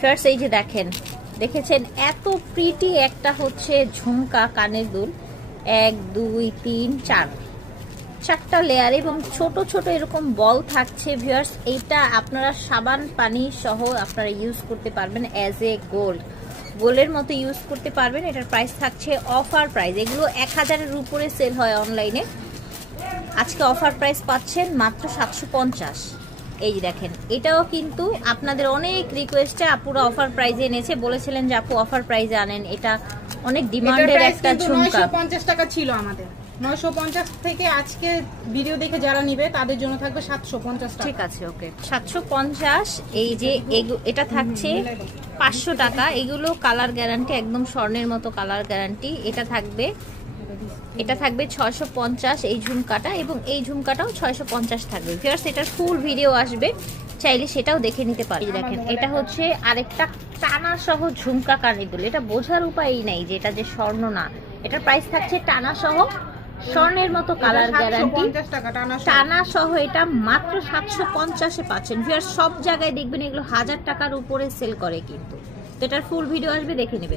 First এই যে দেখেছেন এত প্রিটি একটা হচ্ছে ঝুমকা কানের দুল, 1 2 3 4 চারটা লেয়ার এবং ছোট ছোট এরকম বল থাকছে ভিউয়ার্স। এইটা আপনারা সাবান পানি সহ আপনারা ইউজ করতে পারবেন, অ্যাজ এ গোল্ডের মতো ইউজ করতে পারবেন। এটার প্রাইস থাকছে অফার প্রাইস, এগুলো 1000-এর উপরে সেল হয় অনলাইনে, আজকে অফার প্রাইস পাচ্ছেন মাত্র 750। এই যে দেখেন, এটাও কিন্তু আপনাদের অনেক রিকোয়েস্টে আপুরা অফার প্রাইজে এনেছে, বলেছিলেন যে আপু অফার প্রাইজে আনেন, এটা অনেক ডিমান্ডের একটা ঝুমকা। 950 টাকা ছিল আমাদের, 950 থেকে আজকে ভিডিও দেখে যারা নিবে তাদের জন্য থাকবে 750 টাকা। ঠিক আছে, ওকে 750। এই যে এটা থাকছে 500 টাকা, এগুলো কালার গ্যারান্টি, একদম স্বর্ণের মতো কালার গ্যারান্টি। এটা থাকবে 650 এই ঝুমকাটা, এবং এই ঝুমকাটাও 650 থাকবে ভিউয়ার্স। এটার ফুল ভিডিও আসবে, চাইলে সেটাও দেখে নিতে পারি। দেখেন এটা হচ্ছে আরেকটা টানা সহ ঝুমকা কানের দুল, এটা বোঝার উপায়ই নাই যে এটা যে স্বর্ণ না। এটার প্রাইস থাকছে টানা সহ স্বর্ণের মতো কালার গ্যারান্টি, টানা সহ এটা মাত্র 750-এ পাচ্ছেন ভিউয়ার্স। সব জায়গায় দেখবেন এগুলো 1000 টাকার উপরে সেল করে কিন্তু। তো এটার ফুল ভিডিও আসবে, দেখে নেবেন।